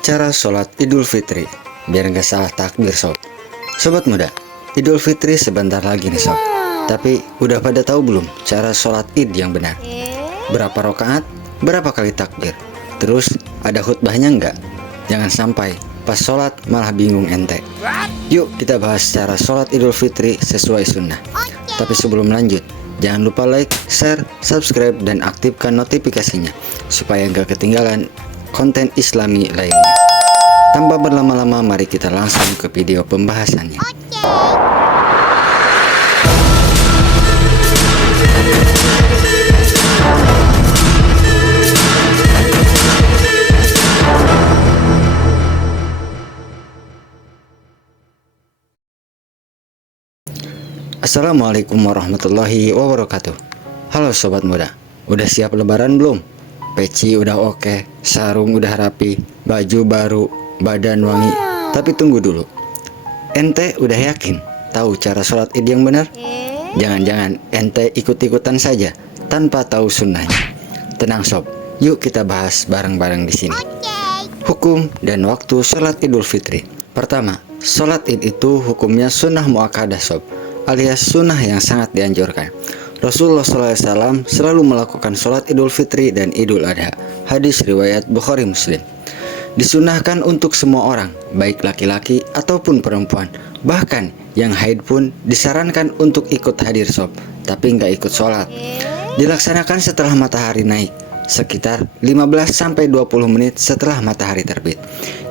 Cara sholat Idul Fitri biar nggak salah takbir sob. Sobat muda, Idul Fitri sebentar lagi nih sob. Tapi udah pada tahu belum cara sholat id yang benar? Berapa rakaat? Berapa kali takbir? Terus ada khutbahnya nggak? Jangan sampai pas sholat malah bingung ente. Yuk kita bahas cara sholat Idul Fitri sesuai sunnah. Tapi sebelum lanjut, jangan lupa like, share, subscribe, dan aktifkan notifikasinya supaya nggak ketinggalan konten islami lainnya. Tanpa berlama-lama, mari kita langsung ke video pembahasannya. Assalamualaikum warahmatullahi wabarakatuh. Halo sobat muda, udah siap lebaran belum? Peci udah oke, sarung udah rapi, baju baru, badan wangi. Tapi tunggu dulu, ente udah yakin tahu cara sholat id yang benar? Jangan-jangan ente ikut-ikutan saja tanpa tahu sunnahnya. Tenang sob, yuk kita bahas bareng-bareng di sini. Hukum dan waktu sholat Idul Fitri. Pertama, sholat id itu hukumnya sunnah muakkadah sob, alias sunnah yang sangat dianjurkan. Rasulullah SAW selalu melakukan sholat Idul Fitri dan Idul Adha. Hadis riwayat Bukhari Muslim. Disunahkan untuk semua orang, baik laki-laki ataupun perempuan. Bahkan yang haid pun disarankan untuk ikut hadir sob, tapi nggak ikut sholat. Dilaksanakan setelah matahari naik, sekitar 15-20 menit setelah matahari terbit.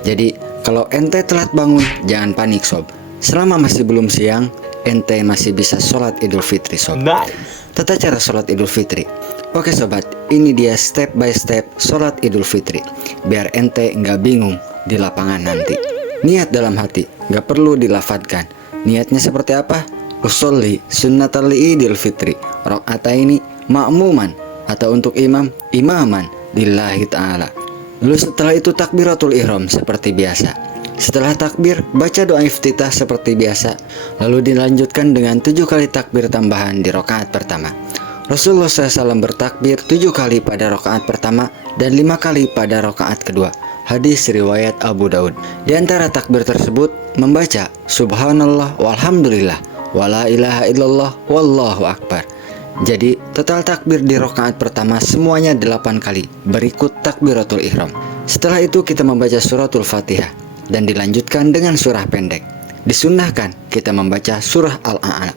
Jadi kalau ente telat bangun, jangan panik sob. Selama masih belum siang, ente masih bisa sholat Idul Fitri sob. Tata cara sholat Idul Fitri. Oke sobat, ini dia step by step sholat Idul Fitri, biar ente nggak bingung di lapangan nanti. Niat dalam hati, nggak perlu dilafadkan. Niatnya seperti apa? Usolli sunnatal Idul Fitri rakaataini ma'muman, atau untuk imam, imaman lillahi ta'ala. Lalu setelah itu takbiratul ihram seperti biasa. Setelah takbir, baca doa iftitah seperti biasa. Lalu dilanjutkan dengan 7 kali takbir tambahan di rakaat pertama. Rasulullah SAW bertakbir 7 kali pada rakaat pertama dan 5 kali pada rakaat kedua. Hadis riwayat Abu Daud. Di antara takbir tersebut membaca Subhanallah walhamdulillah wala ilaha illallah wallahu akbar. Jadi total takbir di rakaat pertama semuanya 8 kali berikut takbiratul ihram. Setelah itu kita membaca suratul Fatihah dan dilanjutkan dengan surah pendek. Disunnahkan kita membaca surah Al-A'la.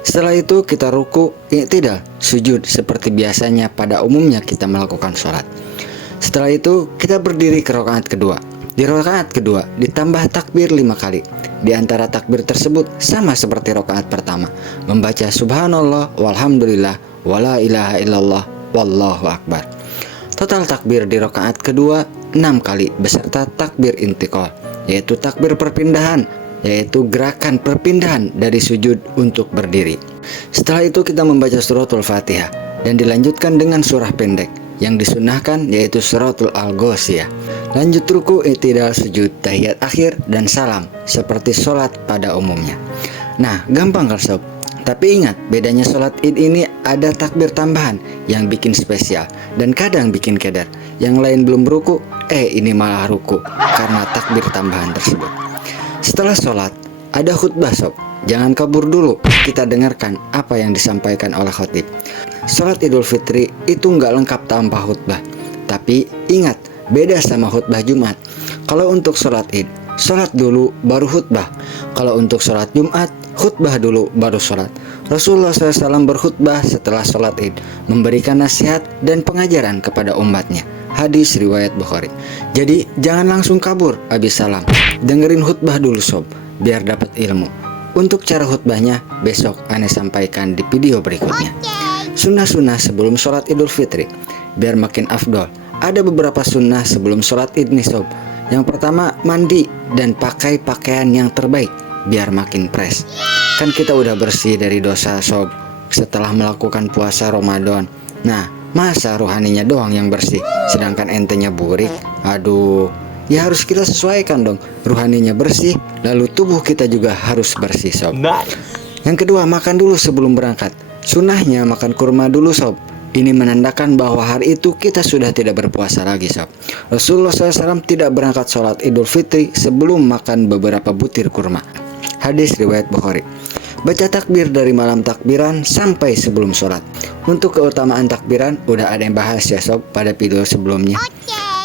Setelah itu kita ruku, i'tidal, sujud seperti biasanya pada umumnya kita melakukan sholat. Setelah itu kita berdiri ke rakaat kedua. Di rakaat kedua ditambah takbir 5 kali. Di antara takbir tersebut sama seperti rakaat pertama, membaca subhanallah walhamdulillah wala ilaha illallah wallahu akbar. Total takbir di rakaat kedua 6 kali beserta takbir intiqal, yaitu takbir perpindahan, yaitu gerakan perpindahan dari sujud untuk berdiri. Setelah itu kita membaca suratul Fatihah dan dilanjutkan dengan surah pendek yang disunahkan, yaitu suratul Al-Ghasyiyah. Lanjut ruku, i'tidal, sujud, tahiyat akhir, dan salam seperti sholat pada umumnya. Nah, gampang kan sob? Tapi ingat, bedanya sholat id ini ada takbir tambahan yang bikin spesial dan kadang bikin keder. Yang lain belum ruku, ini malah ruku karena takbir tambahan tersebut. Setelah sholat, ada khutbah sob. Jangan kabur dulu, kita dengarkan apa yang disampaikan oleh khotib. Sholat Idul Fitri itu nggak lengkap tanpa khutbah. Tapi ingat, beda sama khutbah Jumat. Kalau untuk sholat id, sholat dulu baru khutbah. Kalau untuk sholat Jumat, khutbah dulu baru sholat. Rasulullah SAW berkhutbah setelah sholat id, memberikan nasihat dan pengajaran kepada umatnya. Hadis riwayat Bukhari. Jadi jangan langsung kabur habis salam. Dengerin khutbah dulu sob, biar dapat ilmu. Untuk cara khutbahnya besok aneh sampaikan di video berikutnya. Sunnah-sunnah sebelum sholat Idul Fitri biar makin afdol. Ada beberapa sunnah sebelum sholat id nih sob. Yang pertama, mandi dan pakai pakaian yang terbaik biar makin fresh. Kan kita udah bersih dari dosa sob setelah melakukan puasa Ramadan. Nah, masa rohaninya doang yang bersih sedangkan entenya burik? Aduh, ya harus kita sesuaikan dong. Rohaninya bersih, lalu tubuh kita juga harus bersih sob. Yang kedua, makan dulu sebelum berangkat. Sunnahnya makan kurma dulu sob, Ini menandakan bahwa hari itu kita sudah tidak berpuasa lagi, sob. Rasulullah SAW tidak berangkat sholat Idul Fitri sebelum makan beberapa butir kurma. Hadis riwayat Bukhari. Baca takbir dari malam takbiran sampai sebelum sholat. Untuk keutamaan takbiran udah ada yang bahas ya sob pada video sebelumnya.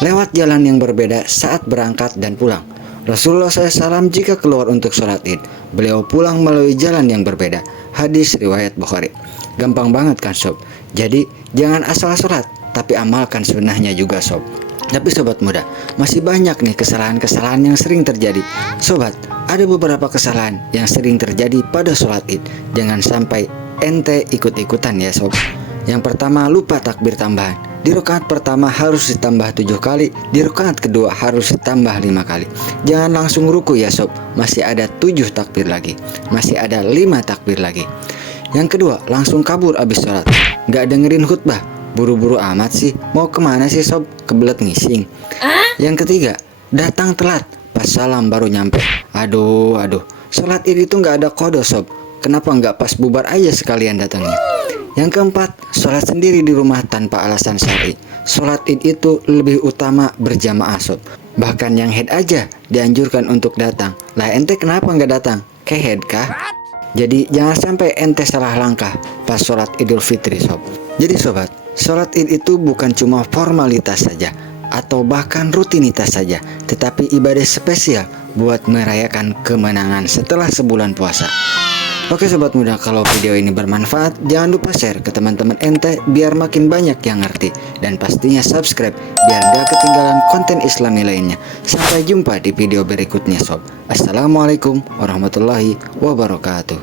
Lewat jalan yang berbeda saat berangkat dan pulang. Rasulullah SAW jika keluar untuk sholat id, beliau pulang melalui jalan yang berbeda. Hadis riwayat Bukhari. Gampang banget kan sob. Jadi jangan asal sholat, tapi amalkan sunnahnya juga sob. Tapi sobat muda, masih banyak nih kesalahan-kesalahan yang sering terjadi. Sobat, ada beberapa kesalahan yang sering terjadi pada sholat id. Jangan sampai ente ikut-ikutan ya sob. Yang pertama, lupa takbir tambahan. Di rakaat pertama harus ditambah 7 kali, di rakaat kedua harus ditambah 5 kali. Jangan langsung ruku ya sob, masih ada 7 takbir lagi, masih ada 5 takbir lagi. Yang kedua, langsung kabur abis sholat, gak dengerin khutbah. Buru-buru amat sih, mau kemana sih sob? Kebelet ngising. Yang ketiga, datang telat, pas salam baru nyampe. Aduh, sholat id itu gak ada kode sob. Kenapa gak pas bubar aja sekalian datangnya? Yang keempat, sholat sendiri di rumah tanpa alasan syar'i. Sholat id itu lebih utama berjamaah sob. Bahkan yang head aja dianjurkan untuk datang. Lah ente kenapa nggak datang? Kehead kah? Jadi jangan sampai ente salah langkah pas sholat Idul Fitri sob. Jadi sobat, sholat id itu bukan cuma formalitas saja atau bahkan rutinitas saja, tetapi ibadah spesial buat merayakan kemenangan setelah sebulan puasa. Oke sobat muda, kalau video ini bermanfaat, jangan lupa share ke teman-teman ente biar makin banyak yang ngerti. Dan pastinya subscribe biar gak ketinggalan konten islami lainnya. Sampai jumpa di video berikutnya sob. Assalamualaikum warahmatullahi wabarakatuh.